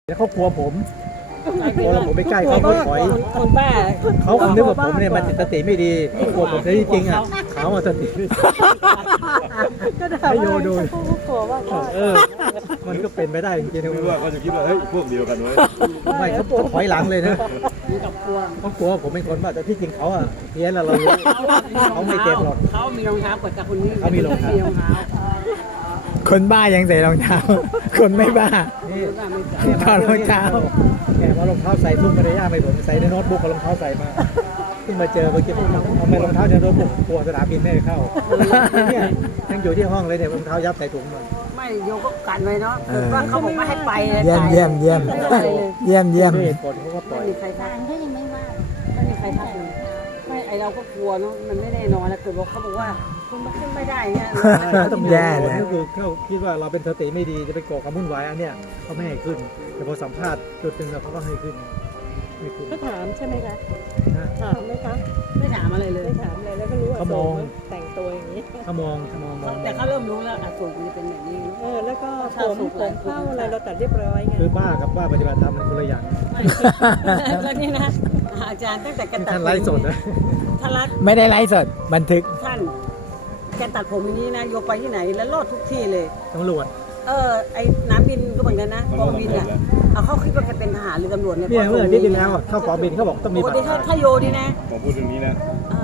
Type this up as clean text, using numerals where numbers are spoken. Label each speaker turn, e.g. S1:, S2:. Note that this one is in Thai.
S1: แล้วเขากลัวผมพอเราผมไปใกล้เขาเขาถอย
S2: คนบ้า
S1: เขาคงนึกว่าผมเนี่ยมันสติไม่ดีเขากลัวผมแต่ที่จริงอ่ะเขาสติไม่ดี
S2: ก็ถาม
S1: ให้โย
S2: ว่า
S1: ดู
S2: เขากลัวว่า
S1: มันก็เป็นไปได้จริงๆนะ
S3: ไม่ว่าเขาจะคิดว่าเฮ้ยพวกเดียวกันเว้ย
S1: ไม่เขาถอยหลังเลยนะ
S2: มีกับกลัว
S1: เขากลัวผมเป็นคนว่าแต่ที่จริงเขาอ่ะเพี้ยนแล้วเรารู้เขาไม่เจ็บหรอก
S2: เขามีรองเท้าเปิดจากคนนี้
S1: เขามีรองเท้า
S4: คนบ้ายังใส่รองเท้า คนไม่บ้า
S1: นี่
S4: ถอดรองเท้า
S1: แกมารองเท้าใส่ทุ่งไม่ได้ยากไม่ผมใส่ในโน้ตบุ๊กกับรองเท้าใส่มาที่มาเจอเมื่อกี้ผมเอาไปรองเท้าในโน้ตบุ๊กกลัวสนามบินไม่ให้เข้าเนี่ยยังอยู่ที่ห้องเลยเนี่ยรองเท้ายัดใส่ถุงมา
S2: ไม่โยก็กันไว้เนาะว่าเขาบอกไม่ให้ไป
S4: เยี่ยมเยี่ยมเยี่ยมเยี่ยมเยี่ยม
S1: ด้วยเหตุผลเขาก็ปล่อย
S2: ไม่มีใครทัก
S5: ก็ยังไม่ว่า
S2: ไม่มีใครทักเลยไม่ไอเราก็กลัวเนาะมันไม่แน่นอนแล้วเกิดว่าเขาบอกว่าคุณมาขึ้นไม่ได้เงี้ย
S1: ต้องแย่เลยก็คือเขาคิดว่าเราเป็นสติไม่ดีจะไปก่อความวุ่นวายอันเนี้ยเขาไม่ให้ขึ้น แต่พอสัมภาษณ์จุดหนึ่งแล้วเขาก็ให้ขึ้นไม่ขึ้น
S6: ก็ถามใช่ไหมคะ
S1: นะ
S6: ถามไหมคะ
S2: ไม่ถามอะไรเลย
S6: ไม่ถามเลยแล้วก็รู้ว่า
S1: เขามอง
S6: แต่งตัวอย่างนี้
S1: ถ้ามองมอง
S2: แต่เขาเริ่มรู้แล้วสูตรมันจะเป็นแบบนี้
S6: แล้วก็ผมเข้าอะไรเราตัดเรียบร้อยไง
S1: คือบ้ากับบ้าปฏิบัติธรรมมันคนละอย่าง
S2: แล้วนี่นะอาจารย์ตั้งแต่แกตัด
S1: ท่านไลฟ์สดนะ
S2: ท่านรัก
S4: ไม่ได้ไลฟ์สดบันทึก
S2: ท่านแกตัดผมอย่างนี้นะโยกไปที่ไหนแล้วรอดทุกที่เลย
S1: ตำรวจ
S2: ไอ้น้ำบินก็เหมือนกันนะกองบินอ่ะเอาเขาคิดว่าแกเป็นทหารหรือตำรวจเนี่ย
S1: เนี่ยเมื่ออาทิตย์ที่แล้วเข้ากองบินเขาบอกต้อง
S2: ป
S1: มี
S2: ก
S1: บัต
S2: ติ
S1: ร
S2: ถ้าโยดีนะ
S3: ผมพูดเรื่องนี้นะ